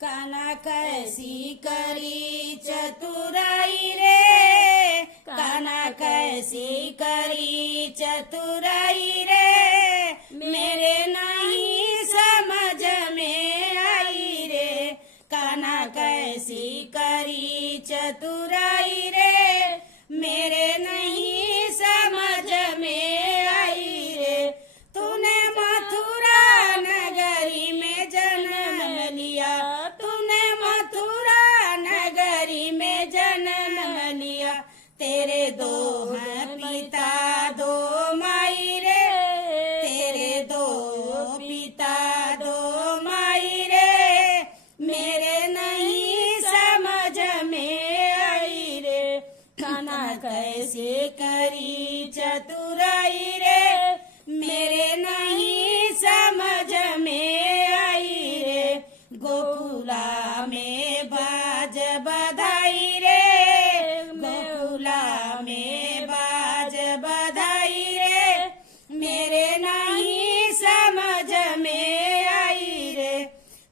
कान्हा कैसी करी चतुराई रे, कान्हा कैसी करी चतुराई रे, मेरे नहीं समझ में आई रे। कान्हा कैसी करी चतुराई रे, मेरे नहीं समझ में आई रे। तूने मथुरा नगरी में जन्म लिया, तूने मथुरा नगरी में जन्म लिया। तेरे दो हैं पिता दो माई रे, तेरे दो पिता दो माई रे, मेरे नहीं समझ में आई रे। कान्हा कैसे करी चतुराई रे, मेरे नहीं समझ में आई रे। गोकुला में बाज बधाई रे, गोकुला में बाज बधाई रे, मेरे नहीं समझ में आई रे।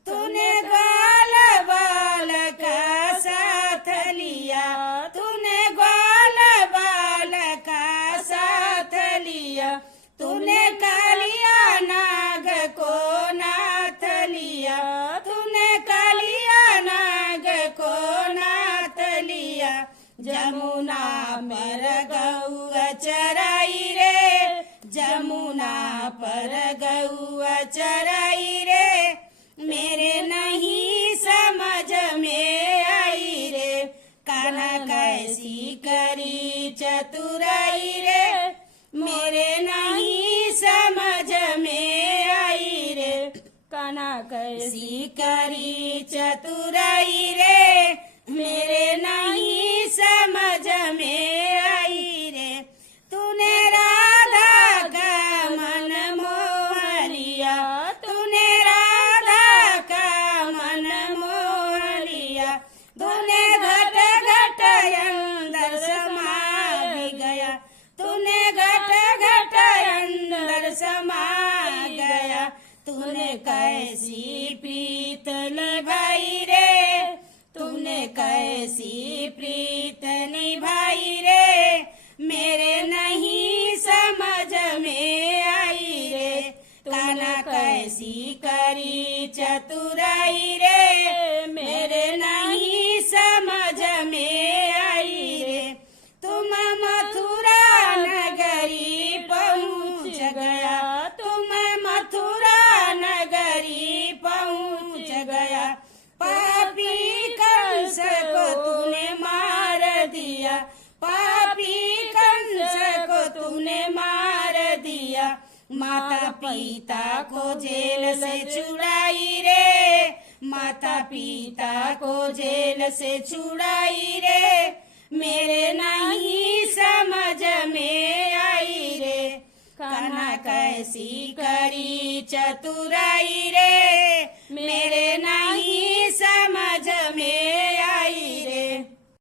तूने ग्वाल बाल का साथ लिया, तूने ग्वाल बाल का साथ लिया। तूने कालिया नाग को नाथ लिया, तूने कालिया नाग को नाथ लिया। जमुना पर गौआ चराई रे, जमुना पर गौआ चराई रे, मेरे नहीं समझ में आई रे। कान्हा कैसी करी चतुराई रे, मेरे नहीं समझ में आई रे। कान्हा कैसी करी चतुराई रे, मेरे नहीं समझ में आई रे। तूने राधा का मन मोह लिया, तूने राधा का मन मोह लिया। तूने घट घट अंदर समा भी गया, तूने घट घट अंदर समा गया। तूने कैसी प्रीत निभाई रे, तूने कैसी प्रीत निभाई रे, मेरे नहीं समझ में आई रे। कान्हा कैसी करी चतुराई रे, मेरे नहीं समझ में आई रे। तुम मथुरा नगरी पहुँच गया, तुम मथुरा नगरी पहुँच गया। पापी कंस को तूने मार दिया, पापी कंस को तूने मार दिया। माता पिता को जेल से छुड़ाई रे, माता पिता को जेल से छुड़ाई रे, मेरे नहीं समझ में आई रे। कान्हा कैसी करी चतुराई रे, मेरे नहीं समझ में